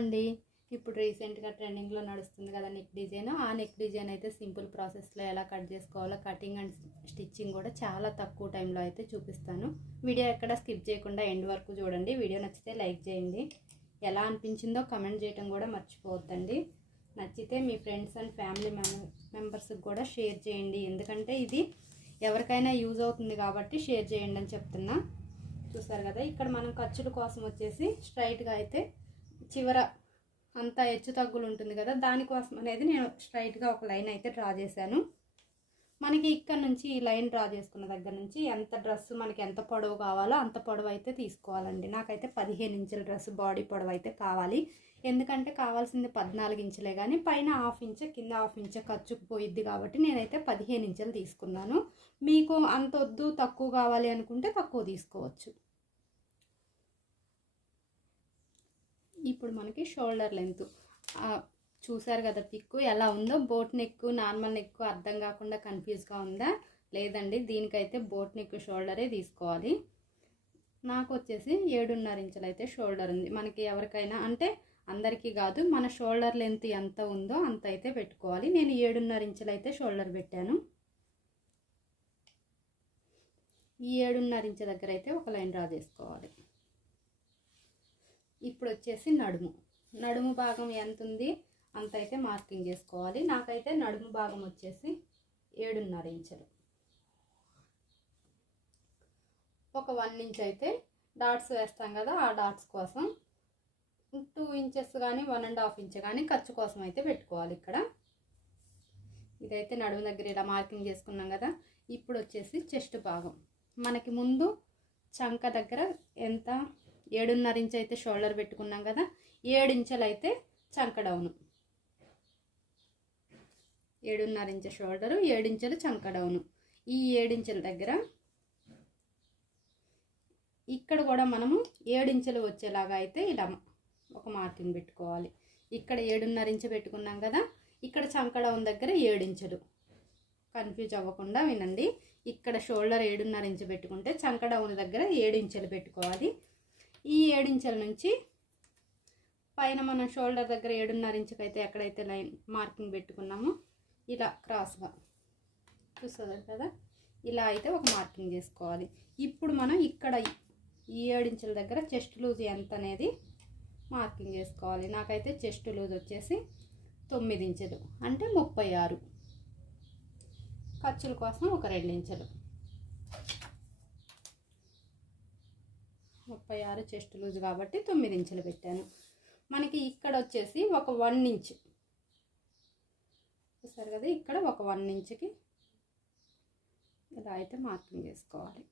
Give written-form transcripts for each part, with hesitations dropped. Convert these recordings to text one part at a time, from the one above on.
అండి ఇప్పుడు రీసెంట్గా ట్రెండింగ్లో నడుస్తుంది కదా నెక్ డిజైన్. ఆ నెక్ డిజైన్ అయితే సింపుల్ ప్రాసెస్లో ఎలా కట్ చేసుకోవాలో, కటింగ్ అండ్ స్టిచ్చింగ్ కూడా చాలా తక్కువ టైంలో అయితే చూపిస్తాను. వీడియో ఎక్కడ స్కిప్ చేయకుండా ఎండ్ వరకు చూడండి. వీడియో నచ్చితే లైక్ చేయండి, ఎలా అనిపించిందో కమెంట్ చేయడం కూడా మర్చిపోవద్దండి. నచ్చితే మీ ఫ్రెండ్స్ అండ్ ఫ్యామిలీ మెంబర్స్కి కూడా షేర్ చేయండి, ఎందుకంటే ఇది ఎవరికైనా యూజ్ అవుతుంది కాబట్టి షేర్ చేయండి అని చెప్తున్నా. చూసారు కదా, ఇక్కడ మనం ఖర్చుల కోసం వచ్చేసి స్ట్రైట్గా అయితే చివర అంతా హెచ్చు తగ్గులు ఉంటుంది కదా, దానికోసం అనేది నేను స్ట్రైట్గా ఒక లైన్ అయితే డ్రా చేశాను. మనకి ఇక్కడ నుంచి ఈ లైన్ డ్రా చేసుకున్న దగ్గర నుంచి ఎంత డ్రెస్ మనకి ఎంత పొడవు కావాలో అంత పొడవు అయితే తీసుకోవాలండి. నాకైతే 15 ఇంచుల డ్రెస్ బాడీ పొడవు అయితే కావాలి, ఎందుకంటే కావాల్సింది 14 ఇంచులే, కానీ పైన హాఫ్ ఇంచ్ కింద హాఫ్ ఇంచ్ ఖర్చుకు పోయిద్ది కాబట్టి నేనైతే 15 ఇంచులు తీసుకున్నాను. మీకు అంత వద్దు తక్కువ కావాలి అనుకుంటే తక్కువ తీసుకోవచ్చు. ఇప్పుడు మనకి షోల్డర్ లెంత్ చూసారు కదా, పిక్కు ఎలా ఉందో. బోట్ నెక్ నార్మల్ నెక్ అర్థం కాకుండా కన్ఫ్యూజ్గా ఉందా? లేదండి, దీనికైతే బోట్ నెక్ షోల్డరే తీసుకోవాలి. నాకు వచ్చేసి 7.5 ఇంచులు అయితే షోల్డర్ ఉంది. మనకి ఎవరికైనా అంటే అందరికీ కాదు, మన షోల్డర్ లెంత్ ఎంత ఉందో అంత అయితే పెట్టుకోవాలి. నేను 7.5 ఇంచులు అయితే షోల్డర్ పెట్టాను. ఈ 7.5 ఇంచు దగ్గర అయితే ఒక లైన్ డ్రా చేసుకోవాలి. ఇప్పుడు వచ్చేసి నడుము భాగం ఎంత ఉంది అంత అయితే మార్కింగ్ చేసుకోవాలి. నాకైతే నడుము భాగం వచ్చేసి 7.5 ఇంచులు. ఒక 1 ఇంచ్ అయితే డాట్స్ వేస్తాం కదా, ఆ డాట్స్ కోసం 2 ఇంచెస్ కానీ 1.5 ఇంచ్ కానీ ఖర్చు కోసం అయితే పెట్టుకోవాలి. ఇక్కడ ఇదైతే నడుము దగ్గర ఇలా మార్కింగ్ చేసుకున్నాం కదా. ఇప్పుడు వచ్చేసి చెస్ట్ భాగం మనకి ముందు చంక దగ్గర ఎంత 7.5 ఇంచ్ అయితే షోల్డర్ పెట్టుకున్నాం కదా, 7 ఇంచులు అయితే చంక డౌను. 7.5 ఇంచ్ షోల్డరు, 7 ఇంచులు చంక డౌను. ఈ 7 ఇంచుల దగ్గర ఇక్కడ కూడా మనము 7 ఇంచులు వచ్చేలాగా అయితే ఇలా ఒక మార్కింగ్ పెట్టుకోవాలి. ఇక్కడ 7.5 ఇంచ్ పెట్టుకున్నాం కదా, ఇక్కడ చంక డౌన్ దగ్గర 7 ఇంచులు. కన్ఫ్యూజ్ అవ్వకుండా వినండి. ఇక్కడ షోల్డర్ 7.5 ఇంచ్ పెట్టుకుంటే చంక డౌన్ దగ్గర 7 ఇంచులు పెట్టుకోవాలి. ఈ 7 ఇంచుల నుంచి పైన మనం షోల్డర్ దగ్గర 7.5 ఇంచుకి అయితే ఎక్కడైతే లైన్ మార్కింగ్ పెట్టుకున్నామో ఇలా క్రాస్గా చూస్తుంది కదా, ఇలా అయితే ఒక మార్కింగ్ చేసుకోవాలి. ఇప్పుడు మనం ఇక్కడ ఈ 7 ఇంచుల దగ్గర చెస్ట్ లూజ్ ఎంత అనేది మార్కింగ్ చేసుకోవాలి. నాకైతే చెస్ట్ లూజ్ వచ్చేసి 9 ఇంచులు అంటే 36. ఖర్చుల కోసం ఒక 2 ఇంచులు. 36 చెస్ట్ లూజ్ కాబట్టి 9 ఇంచులు పెట్టాను. మనకి ఇక్కడ వచ్చేసి ఒక 1 ఇంచ్ చూసారు కదా, ఇక్కడ ఒక 1 ఇంచ్కి ఇలా అయితే మార్కింగ్ చేసుకోవాలి.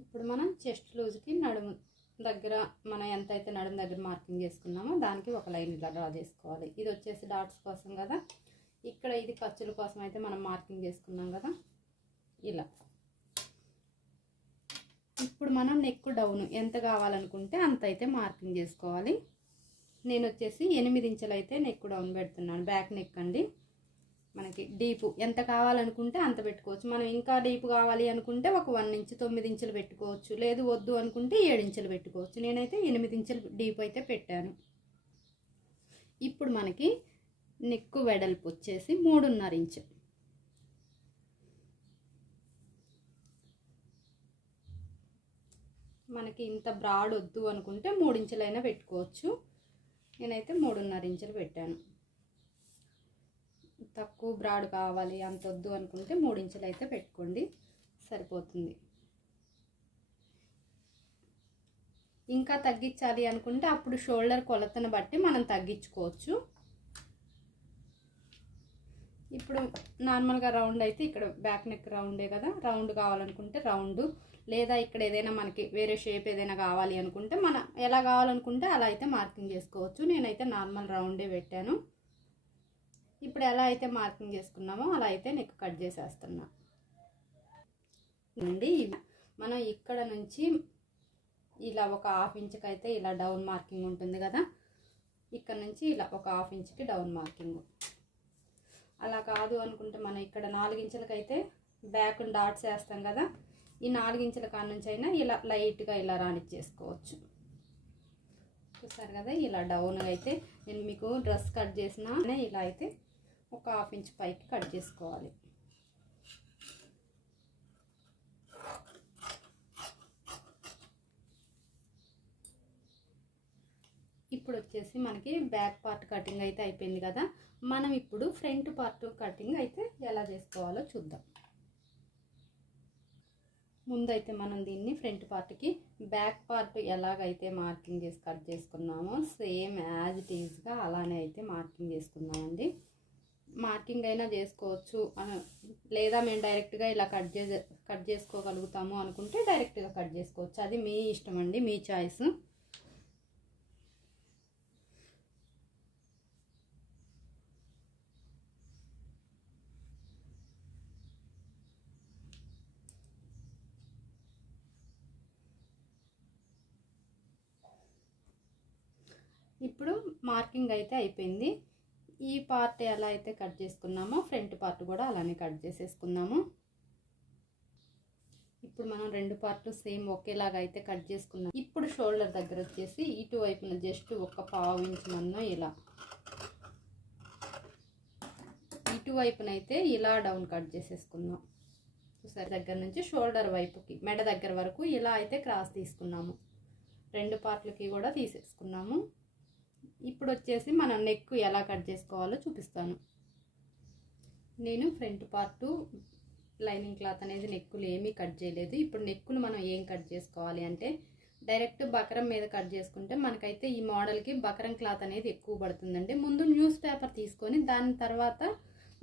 ఇప్పుడు మనం చెస్ట్ లూజ్కి నడుము దగ్గర మనం ఎంత అయితే నడుము దగ్గర మార్కింగ్ చేసుకున్నామో దానికి ఒక లైన్ ఇలా డ్రా చేసుకోవాలి. ఇది వచ్చేసి డాట్స్ కోసం కదా, ఇక్కడ ఇది ఖర్చుల కోసం అయితే మనం మార్కింగ్ చేసుకున్నాం కదా, ఇలా. ఇప్పుడు మనం నెక్ డౌన్ ఎంత కావాలనుకుంటే అంత అయితే మార్కింగ్ చేసుకోవాలి. నేను వచ్చేసి 8 ఇంచులు అయితే నెక్ డౌన్ పెడుతున్నాను. బ్యాక్ నెక్ అండి. మనకి డీపు ఎంత కావాలనుకుంటే అంత పెట్టుకోవచ్చు. మనం ఇంకా డీపు కావాలి అనుకుంటే ఒక 1 ఇంచ్ 9 ఇంచులు పెట్టుకోవచ్చు, లేదు వద్దు అనుకుంటే 7 ఇంచులు పెట్టుకోవచ్చు. నేనైతే 8 ఇంచులు డీపు అయితే పెట్టాను. ఇప్పుడు మనకి నెక్ వెడల్పు వచ్చేసి 3.5 ఇంచ్. మనకి ఇంత బ్రాడ్ వద్దు అనుకుంటే 3 ఇంచులైనా పెట్టుకోవచ్చు. నేనైతే 3.5 ఇంచులు పెట్టాను. తక్కువ బ్రాడ్ కావాలి అంత వద్దు అనుకుంటే 3 ఇంచులు అయితే పెట్టుకోండి, సరిపోతుంది. ఇంకా తగ్గించాలి అనుకుంటే అప్పుడు షోల్డర్ కొలతను బట్టి మనం తగ్గించుకోవచ్చు. ఇప్పుడు నార్మల్గా రౌండ్ అయితే ఇక్కడ బ్యాక్ నెక్ రౌండే కదా, రౌండ్ కావాలనుకుంటే రౌండ్, లేదా ఇక్కడ ఏదైనా మనకి వేరే షేప్ ఏదైనా కావాలి అనుకుంటే మనం ఎలా కావాలనుకుంటే అలా అయితే మార్కింగ్ చేసుకోవచ్చు. నేనైతే నార్మల్ రౌండే పెట్టాను. ఇప్పుడు ఎలా అయితే మార్కింగ్ చేసుకున్నామో అలా అయితే నెక్ కట్ చేసేస్తున్నా అండి. మనం ఇక్కడ నుంచి ఇలా ఒక 1/2 ఇంచుకి అయితే ఇలా డౌన్ మార్కింగ్ ఉంటుంది కదా, ఇక్కడ నుంచి ఇలా ఒక 1/2 ఇంచుకి డౌన్ మార్కింగ్. అలా కాదు అనుకుంటే మనం ఇక్కడ 4 ఇంచులకైతే బ్యాక్ డాట్స్ వేస్తాం కదా, ఈ 4 ఇంచుల కాడ నుంచి అయినా ఇలా లైట్గా ఇలా రానిచ్చేసుకోవచ్చు. చూసారు కదా, ఇలా డౌన్గా అయితే నేను మీకు డ్రెస్ కట్ చేసిన ఇలా అయితే ఒక 1/2 ఇంచ్ పైకి కట్ చేసుకోవాలి. ఇప్పుడు వచ్చేసి మనకి బ్యాక్ పార్ట్ కటింగ్ అయితే అయిపోయింది కదా. మనం ఇప్పుడు ఫ్రంట్ పార్ట్ కటింగ్ అయితే ఎలా చేసుకోవాలో చూద్దాం. ముందైతే మనం దీన్ని ఫ్రంట్ పార్ట్కి బ్యాక్ పార్ట్ ఎలాగైతే మార్కింగ్ చేసి కట్ చేసుకున్నామో సేమ్ యాజ్ ఇట్ ఈజ్గా అలానే అయితే మార్కింగ్ చేసుకున్నామండి. మార్కింగ్ అయినా చేసుకోవచ్చు, లేదా మేము డైరెక్ట్గా ఇలా కట్ చేసుకోగలుగుతాము అనుకుంటే డైరెక్ట్గా కట్ చేసుకోవచ్చు. అది మీ ఇష్టం అండి, మీ చాయిస్. ఇప్పుడు మార్కింగ్ అయితే అయిపోయింది. ఈ పార్ట్ ఎలా అయితే కట్ చేసుకున్నామో ఫ్రంట్ పార్ట్ కూడా అలానే కట్ చేసేసుకున్నాము. ఇప్పుడు మనం 2 పార్ట్లు సేమ్ ఒకేలాగా అయితే కట్ చేసుకున్నాం. ఇప్పుడు షోల్డర్ దగ్గర వచ్చేసి ఇటువైపున జస్ట్ ఒక 1/2 ఇంచ్ మందం ఇలా, ఇటువైపున అయితే ఇలా డౌన్ కట్ చేసేసుకున్నాం. చూసారు, దగ్గర నుంచి షోల్డర్ వైపుకి మెడ దగ్గర వరకు ఇలా అయితే క్రాస్ తీసుకున్నాము. 2 పార్ట్లకి కూడా తీసేసుకున్నాము. ఇప్పుడు వచ్చేసి మనం నెక్ ఎలా కట్ చేసుకోవాలో చూపిస్తాను. నేను ఫ్రంట్ పార్టు లైనింగ్ క్లాత్ అనేది నెక్కులు ఏమీ కట్ చేయలేదు. ఇప్పుడు నెక్కులు మనం ఏం కట్ చేసుకోవాలి అంటే డైరెక్ట్ బకరం మీద కట్ చేసుకుంటే మనకైతే ఈ మోడల్కి బకరం క్లాత్ అనేది ఎక్కువ పడుతుందండి. ముందు న్యూస్ పేపర్ తీసుకొని దాని తర్వాత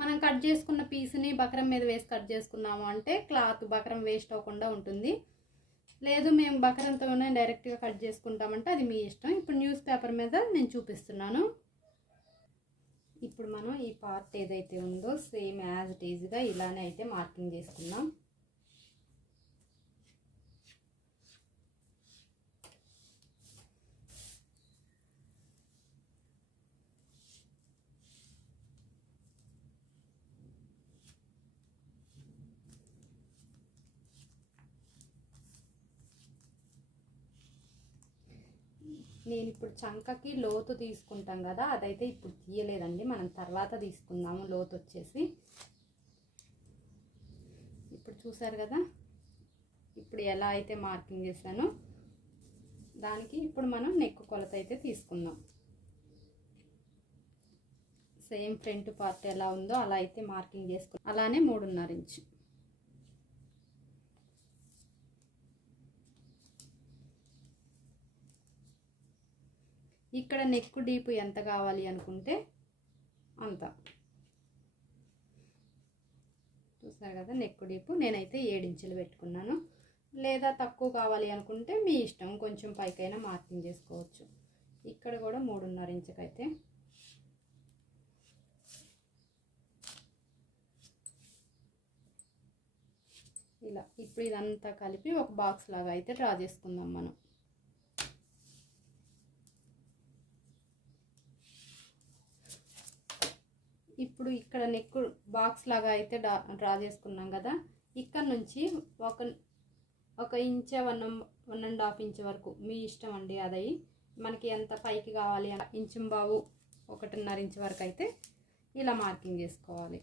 మనం కట్ చేసుకున్న పీస్ని బకరం మీద వేసి కట్ చేసుకున్నాము అంటే క్లాత్ బకరం వేస్ట్ అవ్వకుండా ఉంటుంది. లేదు మేము బకరంతోనే డైరెక్ట్గా కట్ చేసుకుంటామంటే అది మీ ఇష్టం. ఇప్పుడు న్యూస్ పేపర్ మీద నేను చూపిస్తున్నాను. ఇప్పుడు మనం ఈ పార్ట్ ఏదైతే ఉందో సేమ్ యాజ్ ఇట్ ఈజ్గా ఇలానే అయితే మార్కింగ్ చేసుకుందాం. నేను ఇప్పుడు చంకకి లోతు తీసుకుంటాం కదా, అదైతే ఇప్పుడు తీయలేదండి, మనం తర్వాత తీసుకుందాము లోతు వచ్చేసి. ఇప్పుడు చూసారు కదా, ఇప్పుడు ఎలా అయితే మార్కింగ్ చేశానో దానికి ఇప్పుడు మనం నెక్ కొలత అయితే తీసుకుందాం. సేమ్ ఫ్రంట్ పార్ట్ ఎలా ఉందో అలా అయితే మార్కింగ్ చేసుకున్నాం. అలానే 3.5 ఇంచు. ఇక్కడ నెక్ డీప్ ఎంత కావాలి అనుకుంటే అంత. చూసారు కదా, నెక్ డీప్ నేనైతే 7 ఇంచులు పెట్టుకున్నాను. లేదా తక్కువ కావాలి అనుకుంటే మీ ఇష్టం, కొంచెం పైకైనా మార్కింగ్ చేసుకోవచ్చు. ఇక్కడ కూడా 3.5 ఇంచుకైతే ఇలా. ఇప్పుడు ఇదంతా కలిపి ఒక బాక్స్ లాగా అయితే డ్రా చేసుకుందాం మనం. ఇప్పుడు ఇక్కడ నెక్ బాక్స్ లాగా అయితే డ్రా చేసుకున్నాం కదా, ఇక్కడ నుంచి ఒక ఇంచ్ 1.5 ఇంచ్ వరకు మీ ఇష్టం అండి. అది మనకి ఎంత పైకి కావాలి, ఇంచు బావు 1.5 ఇంచ్ వరకు అయితే ఇలా మార్కింగ్ చేసుకోవాలి.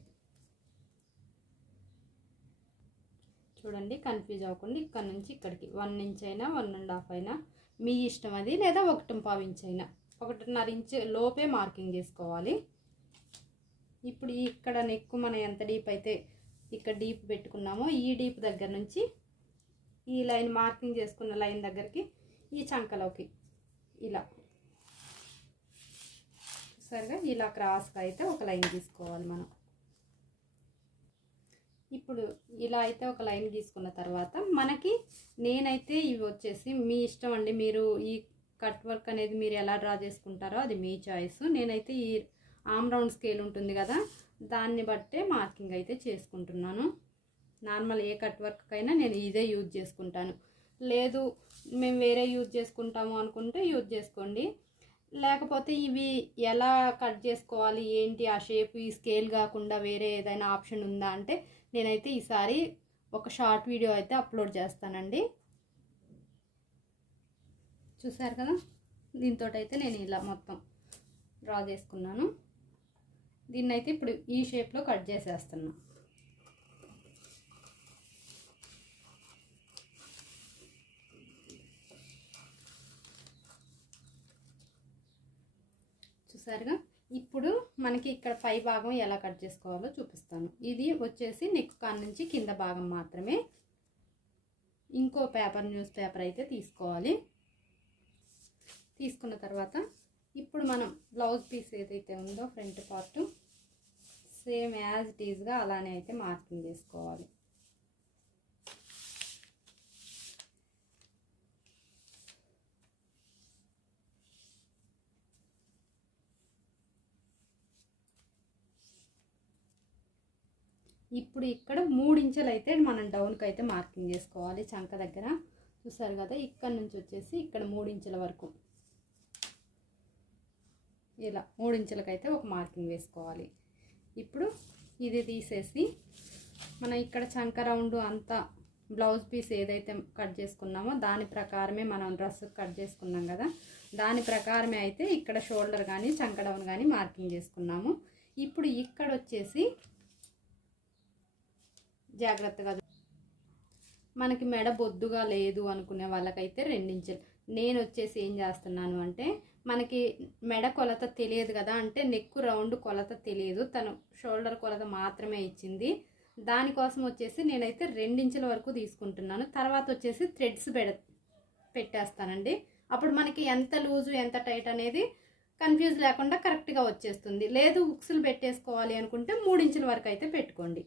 చూడండి, కన్ఫ్యూజ్ అవ్వకుండా ఇక్కడ నుంచి ఇక్కడికి 1 ఇంచ్ అయినా 1.5 అయినా మీ ఇష్టం అది, లేదా 1.5 ఇంచ్ అయినా 1.5 ఇంచ్ లోపే మార్కింగ్ చేసుకోవాలి. ఇప్పుడు ఇక్కడ నెక్ మనం ఎంత డీప్ అయితే ఇక్కడ డీప్ పెట్టుకున్నామో ఈ డీప్ దగ్గర నుంచి ఈ లైన్ మార్కింగ్ చేసుకున్న లైన్ దగ్గరికి ఈ చంకలోకి ఇలా సరిగా ఇలా క్రాస్గా అయితే ఒక లైన్ తీసుకోవాలి మనం. ఇప్పుడు ఇలా అయితే ఒక లైన్ తీసుకున్న తర్వాత మనకి నేనైతే ఇవి వచ్చేసి మీ ఇష్టం అండి, మీరు ఈ కట్ వర్క్ అనేది మీరు ఎలా డ్రా చేసుకుంటారో అది మీ చాయిస్. నేనైతే ఈ ఆమ్ రౌండ్ స్కేల్ ఉంటుంది కదా, దాన్ని బట్టే మార్కింగ్ అయితే చేసుకుంటున్నాను. నార్మల్ ఏ కట్ వర్క్ అయినా నేను ఇదే యూజ్ చేసుకుంటాను. లేదు మేము వేరే యూజ్ చేసుకుంటాము అనుకుంటే యూజ్ చేసుకోండి. లేకపోతే ఇవి ఎలా కట్ చేసుకోవాలి ఏంటి, ఆ షేప్ ఈ స్కేల్ కాకుండా వేరే ఏదైనా ఆప్షన్ ఉందా అంటే నేనైతే ఈసారి ఒక షార్ట్ వీడియో అయితే అప్లోడ్ చేస్తానండి. చూసారు కదా, దీంతో అయితే నేను ఇలా మొత్తం డ్రా చేసుకున్నాను. దీన్ని అయితే ఇప్పుడు ఈ షేప్లో కట్ చేసేస్తున్నాను. చూసారుగా, ఇప్పుడు మనకి ఇక్కడ పై భాగం ఎలా కట్ చేసుకోవాలో చూపిస్తాను. ఇది వచ్చేసి నెక్ కాన్ నుంచి కింద భాగం మాత్రమే. ఇంకో న్యూస్ పేపర్ అయితే తీసుకోవాలి. తీసుకున్న తర్వాత ఇప్పుడు మనం బ్లౌజ్ పీస్ ఏదైతే ఉందో front part same as it ఈజ్గా అలానే అయితే మార్కింగ్ చేసుకోవాలి. ఇప్పుడు ఇక్కడ 3 ఇంచులు అయితే మనం డౌన్కి అయితే మార్కింగ్ చేసుకోవాలి చంక దగ్గర. చూసారు కదా, ఇక్కడ నుంచి వచ్చేసి ఇక్కడ 3 ఇంచుల వరకు ఇలా 3 ఇంచులకైతే ఒక మార్కింగ్ వేసుకోవాలి. ఇప్పుడు ఇది తీసేసి మనం ఇక్కడ చంక రౌండ్ అంతా బ్లౌజ్ పీస్ ఏదైతే కట్ చేసుకున్నామో దాని ప్రకారమే మనం డ్రెస్ కట్ చేసుకున్నాం కదా, దాని ప్రకారమే అయితే ఇక్కడ షోల్డర్ కానీ చంక డౌన్ కానీ మార్కింగ్ చేసుకున్నాము. ఇప్పుడు ఇక్కడ వచ్చేసి జాగ్రత్తగా మనకి మెడ బొద్దుగా లేదు అనుకునే వాళ్ళకైతే 2 ఇంచులు. నేను వచ్చేసి ఏం చేస్తున్నాను అంటే, మనకి మెడ కొలత తెలియదు కదా, అంటే నెక్ రౌండ్ కొలత తెలియదు, తను షోల్డర్ కొలత మాత్రమే ఇచ్చింది. దానికోసం వచ్చేసి నేనైతే 2 ఇంచుల వరకు తీసుకుంటున్నాను. తర్వాత వచ్చేసి థ్రెడ్స్ పెట్టేస్తానండి. అప్పుడు మనకి ఎంత లూజు ఎంత టైట్ అనేది కన్ఫ్యూజ్ లేకుండా కరెక్ట్గా వచ్చేస్తుంది. లేదు హుక్స్లు పెట్టేసుకోవాలి అనుకుంటే 3 ఇంచుల వరకు అయితే పెట్టుకోండి.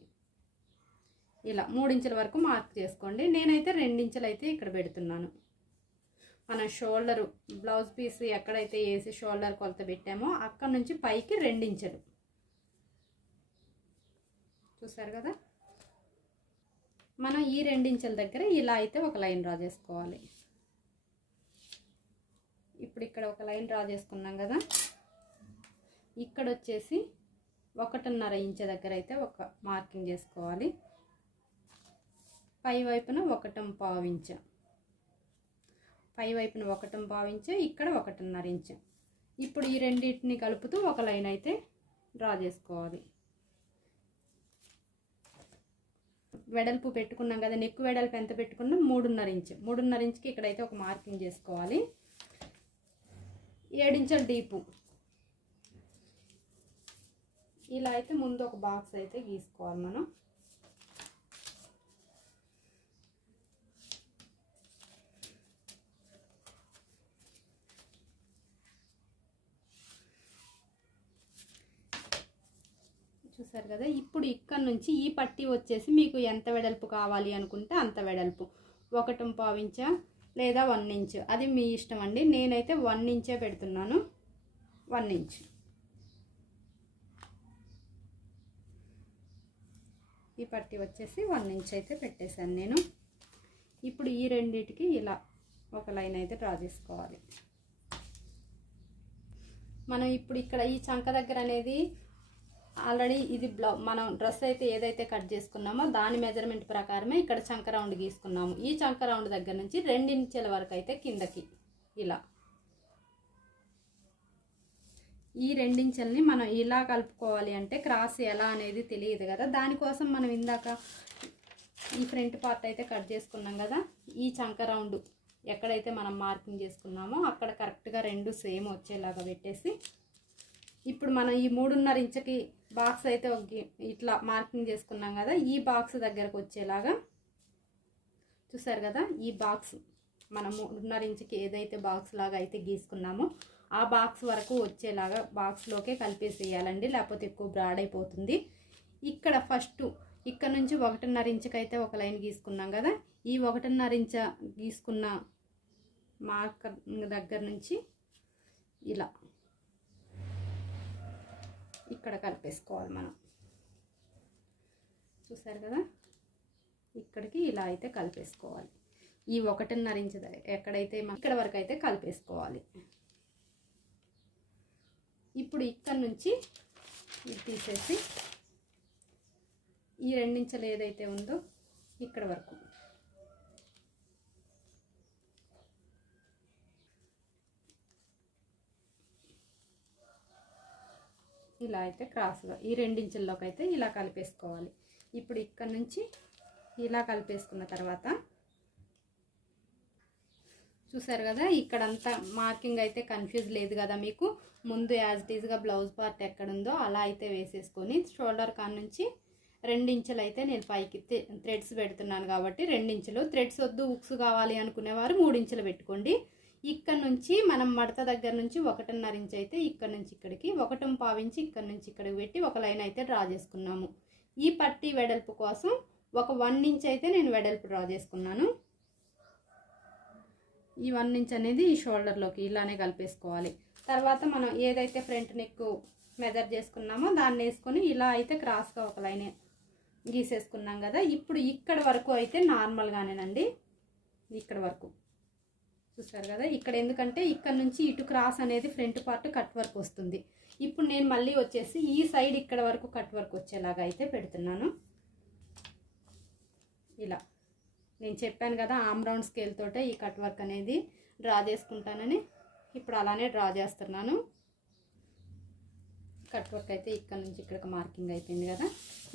ఇలా 3 ఇంచుల వరకు మార్క్ చేసుకోండి. నేనైతే 2 ఇంచులు అయితే ఇక్కడ పెడుతున్నాను. మన షోల్డరు బ్లౌజ్ పీస్ ఎక్కడైతే వేసి షోల్డర్ కొలత పెట్టామో అక్కడ నుంచి పైకి 2 ఇంచులు. చూసారు కదా, మనం ఈ 2 ఇంచుల దగ్గర ఇలా అయితే ఒక లైన్ డ్రా చేసుకోవాలి. ఇప్పుడు ఇక్కడ ఒక లైన్ డ్రా చేసుకున్నాం కదా, ఇక్కడ వచ్చేసి 1.5 ఇంచు దగ్గర అయితే ఒక మార్కింగ్ చేసుకోవాలి. పై వైపున 1.5 ఇంచు, పై వైపున 1.5 ఇంచు, ఇక్కడ 1.5 ఇంచు. ఇప్పుడు ఈ రెండింటిని కలుపుతూ ఒక లైన్ అయితే డ్రా చేసుకోవాలి. వెడల్పు పెట్టుకున్నాం కదా, నెక్ వెడల్పు ఎంత పెట్టుకున్నాం 3.5 ఇంచు. 3.5 ఇంచుకి ఇక్కడైతే ఒక మార్కింగ్ చేసుకోవాలి. 7 ఇంచుల డీపు ఇలా అయితే ముందు ఒక బాక్స్ అయితే గీసుకోవాలి మనం. చూసారు కదా, ఇప్పుడు ఇక్కడ నుంచి ఈ పట్టీ వచ్చేసి మీకు ఎంత వెడల్పు కావాలి అనుకుంటే అంత వెడల్పు, 1.5 ఇంచా లేదా 1 ఇంచు, అది మీ ఇష్టం అండి. నేనైతే 1 ఇంచే పెడుతున్నాను. 1 ఇంచ్ ఈ పట్టీ వచ్చేసి 1 ఇంచ్ అయితే పెట్టేశాను నేను. ఇప్పుడు ఈ రెండిటికి ఇలా ఒక లైన్ అయితే డ్రా చేసుకోవాలి. మనం ఇప్పుడు ఇక్కడ ఈ చంక దగ్గర అనేది ఆల్రెడీ ఇది మనం డ్రెస్ అయితే ఏదైతే కట్ చేసుకున్నామో దాని మెజర్మెంట్ ప్రకారమే ఇక్కడ చంక రౌండ్ గీసుకున్నాము. ఈ చంక రౌండ్ దగ్గర నుంచి 2 ఇంచుల వరకు అయితే కిందకి ఇలా ఈ 2 ఇంచుల్ని మనం ఇలా కలుపుకోవాలి. అంటే క్రాస్ ఎలా అనేది తెలియదు కదా, దానికోసం మనం ఇందాక ఈ ఫ్రంట్ పార్ట్ అయితే కట్ చేసుకున్నాం కదా, ఈ చంక రౌండ్ ఎక్కడైతే మనం మార్కింగ్ చేసుకున్నామో అక్కడ కరెక్ట్గా 2 సేమ్ వచ్చేలాగా పెట్టేసి ఇప్పుడు మనం ఈ 3.5 ఇంచుకి బాక్స్ అయితే ఇట్లా మార్కింగ్ చేసుకున్నాం కదా, ఈ బాక్స్ దగ్గరకు వచ్చేలాగా చూసారు కదా, ఈ బాక్స్ మనం 3.5 ఇంచుకి ఏదైతే బాక్స్ లాగా అయితే గీసుకున్నామో ఆ బాక్స్ వరకు వచ్చేలాగా బాక్స్లోకే కలిపేసేయాలండి, లేకపోతే ఎక్కువ బ్రాడ్ అయిపోతుంది. ఇక్కడ ఫస్ట్ ఇక్కడ నుంచి 1.5 ఇంచుకి అయితే ఒక లైన్ గీసుకున్నాం కదా, ఈ 1.5 ఇంచు గీసుకున్న మార్కర్ దగ్గర నుంచి ఇలా ఇక్కడ కలిపేసుకోవాలి మనం. చూసారు కదా, ఇక్కడికి ఇలా అయితే కలిపేసుకోవాలి. ఈ 1.5 ఇంచు ఎక్కడైతే ఇక్కడ వరకు అయితే కలిపేసుకోవాలి. ఇప్పుడు ఇక్కడ నుంచి ఇది తీసేసి ఈ 2 ఇంచులు ఏదైతే ఉందో ఇక్కడ వరకు. ఇలా అయితే క్రాస్గా ఈ 2 ఇంచుల్లోకి అయితే ఇలా కలిపేసుకోవాలి. ఇప్పుడు ఇక్కడ నుంచి ఇలా కలిపేసుకున్న తర్వాత చూసారు కదా, ఇక్కడంతా మార్కింగ్ అయితే కన్ఫ్యూజ్ లేదు కదా మీకు. ముందు యాజ్ ఇట్ ఈజ్గా బ్లౌజ్ పార్ట్ ఎక్కడుందో అలా అయితే వేసేసుకొని షోల్డర్ కాడ నుంచి 2 ఇంచులు అయితే నేను పైకి థ్రెడ్స్ పెడుతున్నాను కాబట్టి 2 ఇంచులు. థ్రెడ్స్ వద్దు ఉక్స్ కావాలి అనుకునేవారు 3 ఇంచులు పెట్టుకోండి. ఇక్కడ నుంచి మనం మడత దగ్గర నుంచి 1.5 ఇంచ్ అయితే ఇక్కడ నుంచి ఇక్కడికి, 1.5 ఇంచ్ ఇక్కడ నుంచి ఇక్కడికి పెట్టి ఒక లైన్ అయితే డ్రా చేసుకున్నాము. ఈ పట్టీ వెడల్పు కోసం ఒక 1 ఇంచ్ అయితే నేను వెడల్పు డ్రా చేసుకున్నాను. ఈ 1 ఇంచ్ అనేది ఈ షోల్డర్లోకి ఇలానే కలిపేసుకోవాలి. తర్వాత మనం ఏదైతే ఫ్రంట్ నెక్ మెజర్ చేసుకున్నామో దాన్ని వేసుకొని ఇలా అయితే క్రాస్గా ఒక లైన్ గీసేసుకున్నాం కదా. ఇప్పుడు ఇక్కడ వరకు అయితే నార్మల్గానేనండి, ఇక్కడ వరకు చూసారు కదా. ఇక్కడ ఎందుకంటే ఇక్కడ నుంచి ఇటు క్రాస్ అనేది ఫ్రంట్ పార్ట్ కట్ వర్క్ వస్తుంది. ఇప్పుడు నేను మళ్ళీ వచ్చేసి ఈ సైడ్ ఇక్కడ వరకు కట్ వర్క్ వచ్చేలాగా అయితే పెడుతున్నాను. ఇలా నేను చెప్పాను కదా ఆమ్ రౌండ్ స్కేల్ తోటే ఈ కట్ వర్క్ అనేది డ్రా చేసుకుంటానని, ఇప్పుడు అలానే డ్రా చేస్తున్నాను. కట్ వర్క్ అయితే ఇక్కడ నుంచి ఇక్కడికి మార్కింగ్ అయిపోయింది కదా.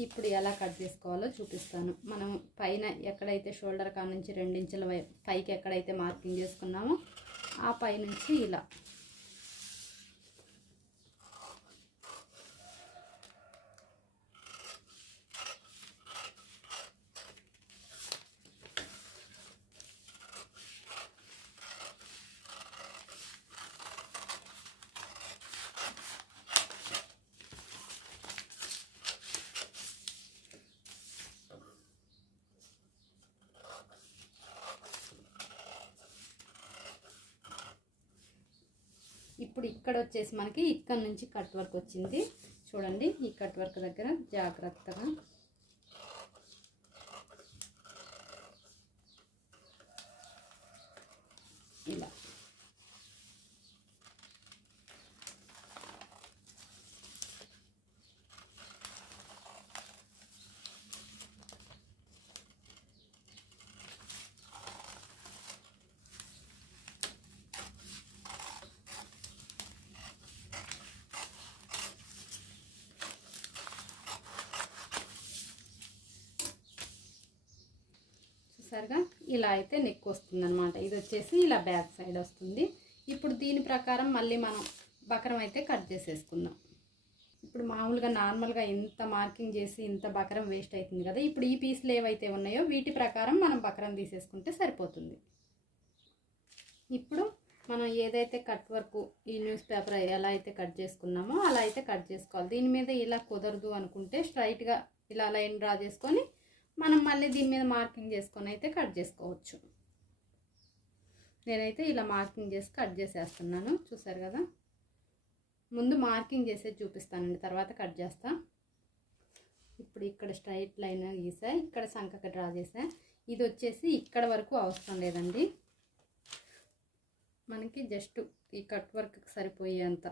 ఇప్పుడు ఎలా కట్ చేసుకోవాలో చూపిస్తాను. మనం పైన ఎక్కడైతే షోల్డర్ కాడ నుంచి 2 ఇంచుల పైకి ఎక్కడైతే మార్కింగ్ చేసుకున్నామో ఆ పై నుంచి ఇలా ఇప్పుడు ఇక్కడ వచ్చేసి మనకి ఇక్కడ నుంచి కట్ వర్క్ వచ్చింది చూడండి. ఈ కట్ వర్క్ దగ్గర జాగ్రత్తగా ఇలా సరిగా ఇలా అయితే నెక్ వస్తుంది అనమాట. ఇది వచ్చేసి ఇలా బ్యాక్ సైడ్ వస్తుంది. ఇప్పుడు దీని ప్రకారం మళ్ళీ మనం బకరం అయితే కట్ చేసేసుకుందాం. ఇప్పుడు మామూలుగా నార్మల్గా ఇంత మార్కింగ్ చేసి ఇంత బకరం వేస్ట్ అవుతుంది కదా. ఇప్పుడు ఈ పీసులు ఏవైతే ఉన్నాయో వీటి ప్రకారం మనం బకరం తీసేసుకుంటే సరిపోతుంది. ఇప్పుడు మనం ఏదైతే కట్ వర్క్ ఈ న్యూస్ పేపర్ ఎలా అయితే కట్ చేసుకున్నామో అలా అయితే కట్ చేసుకోవాలి. దీని మీద ఇలా కుదరదు అనుకుంటే స్ట్రైట్గా ఇలా లైన్ డ్రా చేసుకొని మనం మళ్ళీ దీని మీద మార్కింగ్ చేసుకొని అయితే కట్ చేసుకోవచ్చు. నేనైతే ఇలా మార్కింగ్ చేసి కట్ చేసేస్తున్నాను. చూసారు కదా, ముందు మార్కింగ్ చేసేది చూపిస్తానండి, తర్వాత కట్ చేస్తా. ఇప్పుడు ఇక్కడ స్ట్రైట్ లైన్ గీసా, ఇక్కడ సంకక డ్రా చేసా. ఇది వచ్చేసి ఇక్కడ వరకు అవసరం లేదండి, మనకి జస్ట్ ఈ కట్ వర్క్కి సరిపోయేంత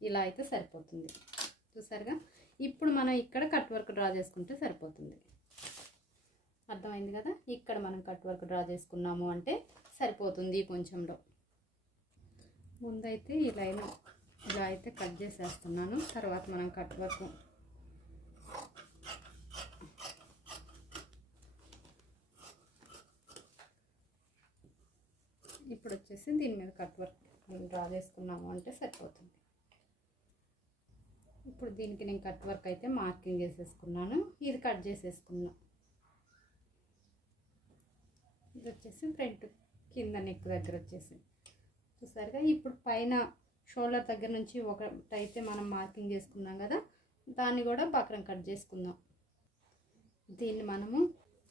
ఇలా అయితే సరిపోతుంది. చూసారుగా, ఇప్పుడు మనం ఇక్కడ కట్ వర్క్ డ్రా చేసుకుంటే సరిపోతుంది. అర్థమైంది కదా. ఇక్కడ మనం కట్ వర్క్ డ్రా చేసుకున్నాము అంటే సరిపోతుంది. కొంచెంలో ముందైతే ఈ లైన్ ఇలా అయితే కట్ చేసేస్తున్నాను. తర్వాత మనం కట్ వర్క్ ఇప్పుడు వచ్చేసి దీని మీద కట్ వర్క్ డ్రా చేసుకున్నాము అంటే సరిపోతుంది. ఇప్పుడు దీనికి నేను కట్ వర్క్ అయితే మార్కింగ్ చేసేసుకున్నాను. ఇది కట్ చేసేసుకున్నా. ఇది వచ్చేసి ఫ్రంట్ కింద నెక్ దగ్గర వచ్చేసి చూసారుగా. ఇప్పుడు పైన షోల్డర్ దగ్గర నుంచి ఒకటైతే మనం మార్కింగ్ చేసుకున్నాం కదా, దాన్ని కూడా బక్రం కట్ చేసుకుందాం. దీన్ని మనము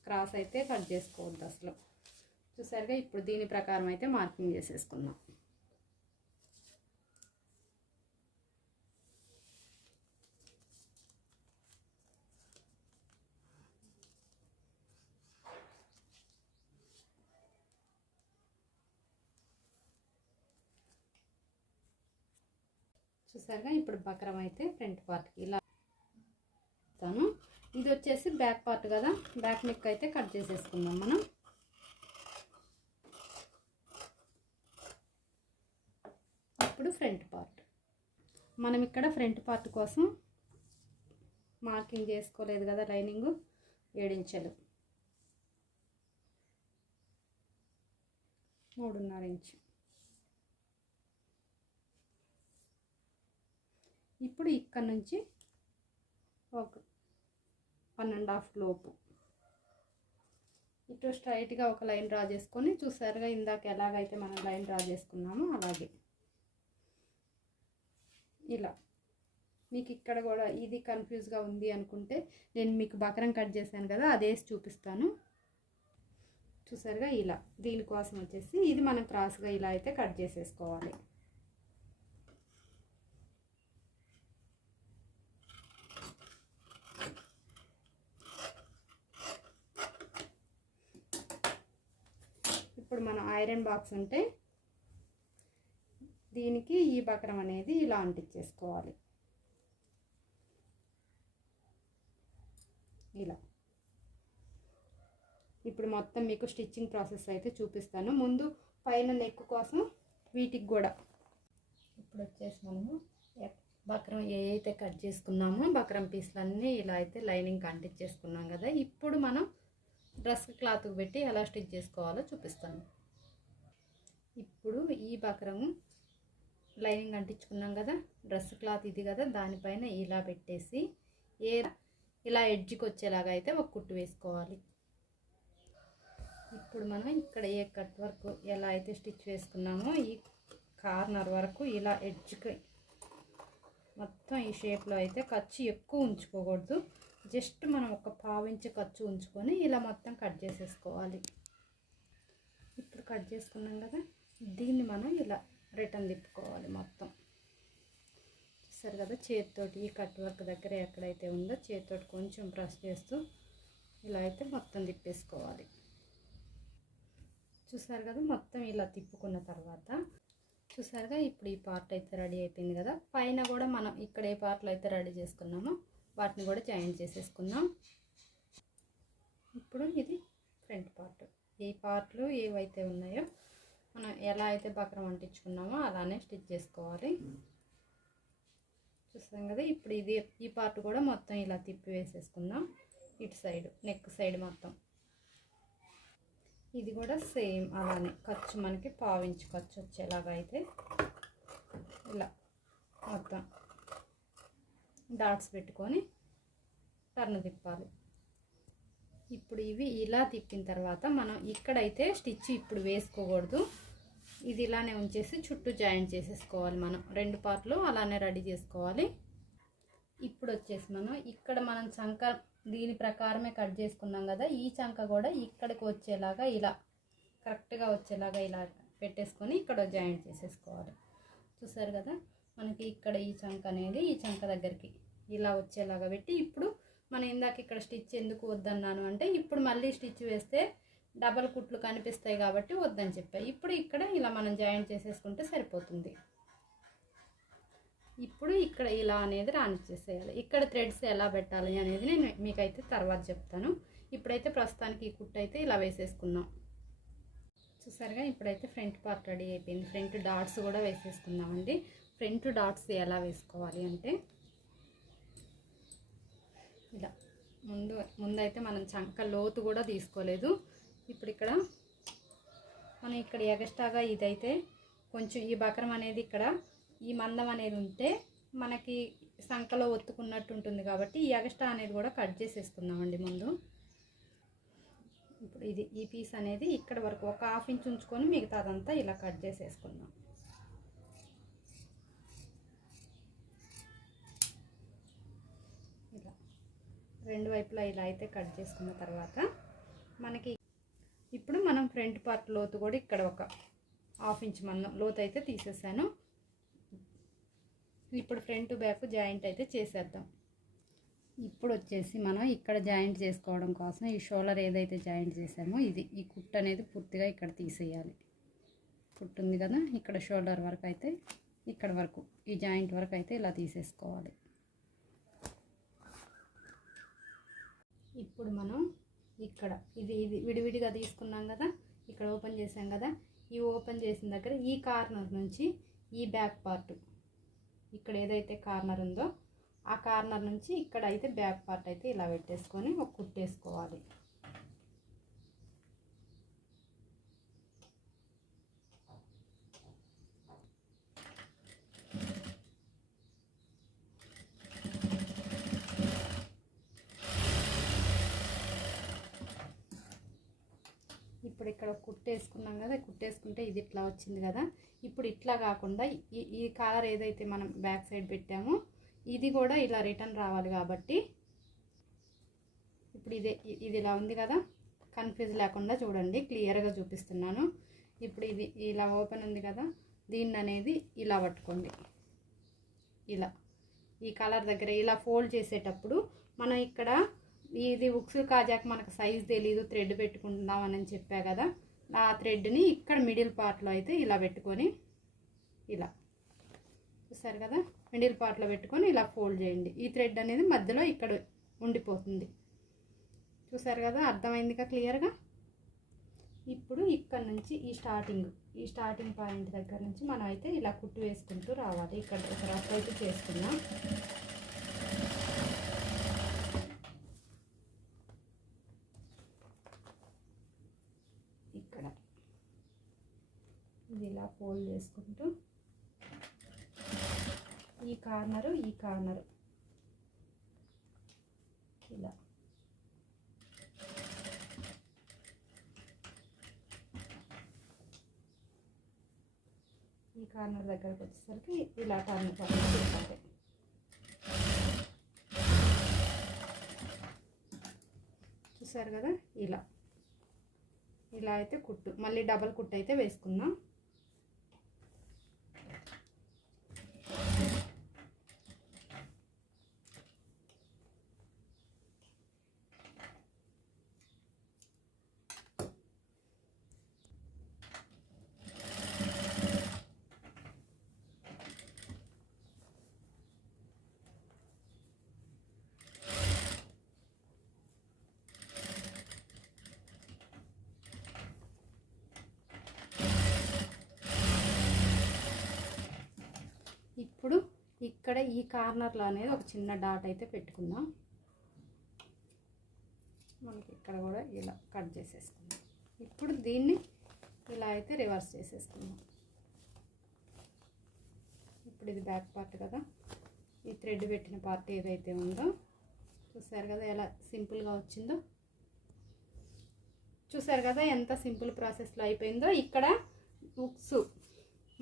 క్రాస్ అయితే కట్ చేసుకోవద్దు అసలు. చూసారుగా, ఇప్పుడు దీని ప్రకారం అయితే మార్కింగ్ చేసేసుకుందాం. చూసారుగా, ఇప్పుడు బక్రం అయితే ఫ్రంట్ పార్ట్కి ఇలా ఇస్తాను. ఇది వచ్చేసి బ్యాక్ పార్ట్ కదా, బ్యాక్ నెక్ అయితే కట్ చేసేసుకుందాం మనం. ఇప్పుడు ఫ్రంట్ పార్ట్. మనం ఇక్కడ ఫ్రంట్ పార్ట్ కోసం మార్కింగ్ చేసుకోలేదు కదా, లైనింగ్ 7 ఇంచులు, 3.5 ఇంచు. ఇప్పుడు ఇక్కడ నుంచి ఒక 1.5 లోపు ఇటు స్ట్రైట్గా ఒక లైన్ డ్రా చేసుకొని, చూసారుగా ఇందాక ఎలాగైతే మనం లైన్ డ్రా చేసుకున్నామో అలాగే ఇలా. మీకు ఇక్కడ కూడా ఇది కన్ఫ్యూజ్గా ఉంది అనుకుంటే నేను మీకు బకరం కట్ చేశాను కదా, అదేసి చూపిస్తాను. చూసారుగా ఇలా. దీనికోసం వచ్చేసి ఇది మనం క్రాస్గా ఇలా అయితే కట్ చేసేసుకోవాలి. ఇప్పుడు మన ఐరన్ బాక్స్ ఉంటే దీనికి ఈ బకరం అనేది ఇలా అంటించేసుకోవాలి. ఇలా. ఇప్పుడు మొత్తం మీకు స్టిచ్చింగ్ ప్రాసెస్ అయితే చూపిస్తాను. ముందు పైన నెక్ కోసం వీటికి కూడా ఇప్పుడు వచ్చేసి మనము బక్రం ఏదైతే కట్ చేసుకున్నామో బక్రం పీస్లన్నీ ఇలా అయితే లైనింగ్ అంటించేసుకున్నాం కదా. ఇప్పుడు మనం డ్రెస్ క్లాత్కి పెట్టి ఎలా స్టిచ్ చేసుకోవాలో చూపిస్తాను. ఇప్పుడు ఈ బక్రము లైనింగ్ అంటించుకున్నాం కదా, డ్రెస్ క్లాత్ ఇది కదా, దానిపైన ఇలా పెట్టేసి ఇలా ఎడ్జ్కి వచ్చేలాగా అయితే ఒక కుట్టు వేసుకోవాలి. ఇప్పుడు మనం ఇక్కడ ఏ కట్ వర్క్ ఎలా అయితే స్టిచ్ వేసుకున్నామో ఈ కార్నర్ వరకు ఇలా ఎడ్జ్కి మొత్తం ఈ షేప్లో అయితే ఖర్చు ఎక్కువ ఉంచుకోకూడదు. జస్ట్ మనం ఒక 1/2 ఇంచు ఖర్చు ఉంచుకొని ఇలా మొత్తం కట్ చేసేసుకోవాలి. ఇప్పుడు కట్ చేసుకున్నాం కదా, దీన్ని మనం ఇలా రిటర్న్ తిప్పుకోవాలి మొత్తం. చూసారు కదా, చేతితోటి ఈ కట్ వర్క్ దగ్గర ఎక్కడైతే ఉందో చేతితోటి కొంచెం ప్రెస్ చేస్తూ ఇలా అయితే మొత్తం తిప్పేసుకోవాలి. చూసారు కదా, మొత్తం ఇలా తిప్పుకున్న తర్వాత చూసారుగా ఇప్పుడు ఈ పార్ట్ అయితే రెడీ అయిపోయింది కదా. పైన కూడా మనం ఇక్కడ ఏ పార్ట్లు అయితే రెడీ చేసుకున్నామో వాటిని కూడా జాయింట్ చేసేసుకుందాం. ఇప్పుడు ఇది ఫ్రంట్ పార్ట్. ఈ పార్ట్లు ఏవైతే ఉన్నాయో మనం ఎలా అయితే బక్రం అంటించుకున్నామో అలానే స్టిచ్ చేసుకోవాలి. చూసాం కదా, ఇప్పుడు ఇది ఈ పార్ట్ కూడా మొత్తం ఇలా తిప్పి వేసేసుకుందాం. ఇటు సైడ్ నెక్ సైడ్ మొత్తం ఇది కూడా సేమ్ అలానే ఖర్చు మనకి 1/2 ఇంచు ఖర్చు వచ్చేలాగా అయితే ఇలా మొత్తం డాట్స్ పెట్టుకొని టర్న్ తిప్పాలి. ఇప్పుడు ఇవి ఇలా తిప్పిన తర్వాత మనం ఇక్కడైతే స్టిచ్ ఇప్పుడు వేసుకోకూడదు, ఇది ఇలానే ఉంచేసి చుట్టూ జాయింట్ చేసేసుకోవాలి. మనం 2 పార్ట్లు అలానే రెడీ చేసుకోవాలి. ఇప్పుడు వచ్చేసి మనం చంక దీని ప్రకారమే కట్ చేసుకున్నాం కదా, ఈ చంక కూడా ఇక్కడికి వచ్చేలాగా ఇలా కరెక్ట్గా వచ్చేలాగా ఇలా పెట్టేసుకొని ఇక్కడ జాయింట్ చేసేసుకోవాలి. చూసారు కదా, మనకి ఇక్కడ ఈ చంక అనేది ఈ చంక దగ్గరికి ఇలా వచ్చేలాగా పెట్టి, ఇప్పుడు మనం ఇందాక ఇక్కడ స్టిచ్ ఎందుకు వద్దన్నాను అంటే ఇప్పుడు మళ్ళీ స్టిచ్ వేస్తే డబల్ కుట్లు కనిపిస్తాయి కాబట్టి వద్దని చెప్పాయి. ఇప్పుడు ఇక్కడ ఇలా మనం జాయింట్ చేసేసుకుంటే సరిపోతుంది. ఇప్పుడు ఇక్కడ ఇలా అనేది రానిచ్చేసేయాలి. ఇక్కడ థ్రెడ్స్ ఎలా పెట్టాలి అనేది నేను మీకైతే తర్వాత చెప్తాను. ఇప్పుడైతే ప్రస్తుతానికి ఈ కుట్టు అయితే ఇలా వేసేసుకుందాం. చూసారుగా, ఇప్పుడైతే ఫ్రంట్ పార్ట్ రెడీ అయిపోయింది. ఫ్రంట్ డాట్స్ కూడా వేసేసుకుందామండి. ఫ్రంట్ డాట్స్ ఎలా వేసుకోవాలి అంటే ఇలా ముందైతే మనం చంక లోతు కూడా తీసుకోలేదు. ఇప్పుడు ఇక్కడ మనం ఇక్కడ ఎగస్ట్రాగా ఇదైతే కొంచెం ఈ బకరం అనేది ఇక్కడ ఈ మందం అనేది ఉంటే మనకి సంకలో ఒత్తుకున్నట్టు ఉంటుంది కాబట్టి ఈ ఎగస్ట్రా అనేది కూడా కట్ చేసేసుకుందామండి ముందు. ఇప్పుడు ఇది ఈ పీస్ అనేది ఇక్కడ వరకు ఒక 1/2 ఇంచ్ ఉంచుకొని మిగతాదంతా ఇలా కట్ చేసేసుకుందాం. ఇలా 2 వైపులా ఇలా అయితే కట్ చేసుకున్న తర్వాత మనకి ఇప్పుడు మనం ఫ్రంట్ పార్ట్ లోతు కూడా ఇక్కడ ఒక 1/2 ఇంచ్ మందం లోతు అయితే తీసేసాను. ఇప్పుడు ఫ్రంట్ బ్యాక్ జాయింట్ అయితే చేసేద్దాం. ఇప్పుడు వచ్చేసి మనం ఇక్కడ జాయింట్ చేసుకోవడం కోసం ఈ షోల్డర్ ఏదైతే జాయింట్ చేసామో ఈ కుట్టు అనేది పూర్తిగా ఇక్కడ తీసేయాలి. కుట్టు ఉంది కదా, ఇక్కడ షోల్డర్ వరకు అయితే ఇక్కడ వరకు ఈ జాయింట్ వరకు అయితే ఇలా తీసేసుకోవాలి. ఇప్పుడు మనం ఇక్కడ ఇది విడివిడిగా తీసుకున్నాం కదా, ఇక్కడ ఓపెన్ చేసాం కదా, ఈ ఓపెన్ చేసిన దగ్గర ఈ కార్నర్ నుంచి ఈ బ్యాక్ పార్ట్ ఇక్కడ ఏదైతే కార్నర్ ఉందో ఆ కార్నర్ నుంచి ఇక్కడ అయితే బ్యాక్ పార్ట్ అయితే ఇలా పెట్టేసుకొని ఒక కుట్టేసుకోవాలి. ఇప్పుడు ఇక్కడ కుట్టేసుకున్నాం కదా, కుట్టేసుకుంటే ఇది ఇట్లా వచ్చింది కదా. ఇప్పుడు ఇట్లా కాకుండా ఈ కాలర్ ఏదైతే మనం బ్యాక్ సైడ్ పెట్టామో ఇది కూడా ఇలా రిటర్న్ రావాలి కాబట్టి ఇప్పుడు ఇది ఇలా ఉంది కదా, కన్ఫ్యూజ్ లేకుండా చూడండి, క్లియర్గా చూపిస్తున్నాను. ఇప్పుడు ఇది ఇలా ఓపెన్ ఉంది కదా, దీన్ని అనేది ఇలా పట్టుకోండి. ఇలా ఈ కలర్ దగ్గర ఇలా ఫోల్డ్ చేసేటప్పుడు మనం ఇక్కడ ఇది ఉక్సులు కాజాక మనకు సైజ్ తెలీదు, థ్రెడ్ పెట్టుకుంటున్నామని చెప్పా కదా, ఆ థ్రెడ్ని ఇక్కడ మిడిల్ పార్ట్లో అయితే ఇలా పెట్టుకొని ఇలా చూసారు కదా, మిడిల్ పార్ట్లో పెట్టుకొని ఇలా ఫోల్డ్ చేయండి. ఈ థ్రెడ్ అనేది మధ్యలో ఇక్కడ ఉండిపోతుంది. చూసారు కదా, అర్థమైందిగా క్లియర్గా. ఇప్పుడు ఇక్కడ నుంచి ఈ స్టార్టింగ్ పాయింట్ దగ్గర నుంచి మనం అయితే ఇలా కుట్టు వేసుకుంటూ రావాలి. ఇక్కడ ఒక రఫ్ అయితే చేసుకున్నాం. ఇక్కడ ఇది ఇలా ఫోల్డ్ చేసుకుంటూ ఈ కార్నరు ఇలా ఈ కార్నర్ దగ్గరకు వచ్చేసరికి ఇలా టర్న్ చేసుకోవాలి. చూసారు కదా, ఇలా అయితే కుట్టు మళ్ళీ డబల్ కుట్టు అయితే వేసుకుందాం. ఇప్పుడు ఇక్కడ ఈ కార్నర్లో అనేది ఒక చిన్న డాట్ అయితే పెట్టుకుందాం. మనకి ఇక్కడ కూడా ఇలా కట్ చేసేసుకుందాం. ఇప్పుడు దీన్ని ఇలా అయితే రివర్స్ చేసేసుకుందాం. ఇప్పుడు ఇది బ్యాక్ పార్ట్ కదా, ఈ థ్రెడ్ పెట్టిన పార్ట్ ఏదైతే ఉందో చూసారు కదా ఎలా సింపుల్గా వచ్చిందో. చూసారు కదా ఎంత సింపుల్ ప్రాసెస్లో అయిపోయిందో. ఇక్కడ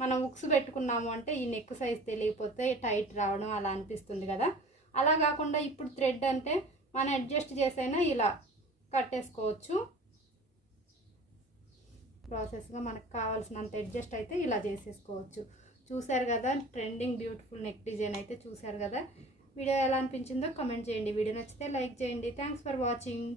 మనం ఉక్స్ పెట్టుకున్నాము అంటే ఈ నెక్ సైజ్ తెలియకపోతే టైట్ రావడం అలా అనిపిస్తుంది కదా, అలా కాకుండా ఇప్పుడు థ్రెడ్ అంటే మనం అడ్జస్ట్ చేసైనా ఇలా కట్టేసుకోవచ్చు. ప్రాసెస్గా మనకు కావాల్సినంత అడ్జస్ట్ అయితే ఇలా చేసేసుకోవచ్చు. చూసారు కదా ట్రెండింగ్ బ్యూటిఫుల్ నెక్ డిజైన్ అయితే చూసారు కదా. వీడియో ఎలా అనిపించిందో కామెంట్ చేయండి. వీడియో నచ్చితే లైక్ చేయండి. Thanks for watching.